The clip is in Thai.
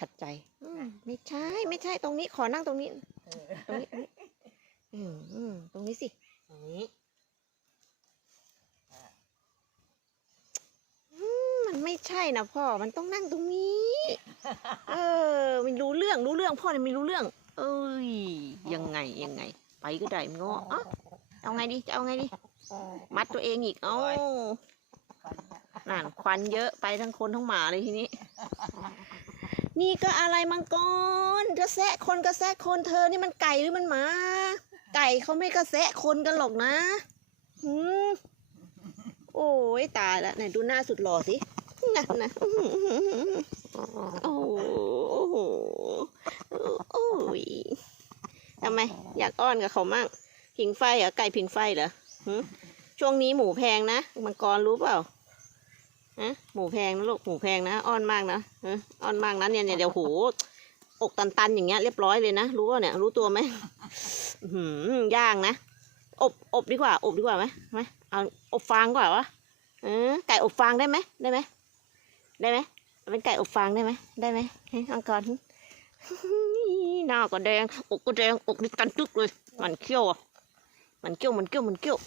ขัดใจ อืมไม่ใช่ไม่ใช่ตรงนี้ขอนั่งตรงนี้ ตรงนี้ตรงนี้อืมอืมตรงนี้สิตรงนี้อืมมันไม่ใช่นะพ่อ มันต้องนั่งตรงนี้ เออ มันรู้เรื่องรู้เรื่องพ่อเนี่ยไม่รู้เรื่อง เอ้ย ยังไงยังไง ไปก็ได้งอเอ้าเอาไงดีจะเอาไงดี มัดตัวเองอีก เอ้านั่นควันเยอะไปทั้งคนทั้งหมาเลยทีนี้ นี่ก็อะไรมังกรจะแซะคนก็แซะคนเธอนี่มันไก่หรือมันหมา ไก่เขาไม่กระแซะคนกันหรอกนะหืมโอ้ยตายแล้วไหนดูหน้าสุดหล่อสินั่นนะโอ้โหโอ้ยทำไม อยากอ้อนกับเขามั่งผิงไฟเหรอไก่ผิงไฟเหรอช่วงนี้หมูแพงนะมังกรรู้เปล่า ฮะหมูแพงนะลูกหมูแพงนะอ้อนมากนะอ้อนมากนะเนี่ยเนี่ยเดี๋ยวโหอกตันๆอย่างเงี้ยเรียบร้อยเลยนะรู้ป่ะเนี่ย รู้ตัวไหมหือย่างนะอบอบดีกว่า อบดีกว่าไหมไหมเอาอบฟางกว่าวะเออไก่อบฟางได้ไหมได้ไหมได้ไหมเป็นไก่อบฟางได้ไหมได้ไหมเฮ้ยอังกอรหน้าก็แดงอกก็แดงอกนี่กันจึกเลยมันเขี้ยวอะมันเขี้ยวมันเขี้ยวมันเขี้ยว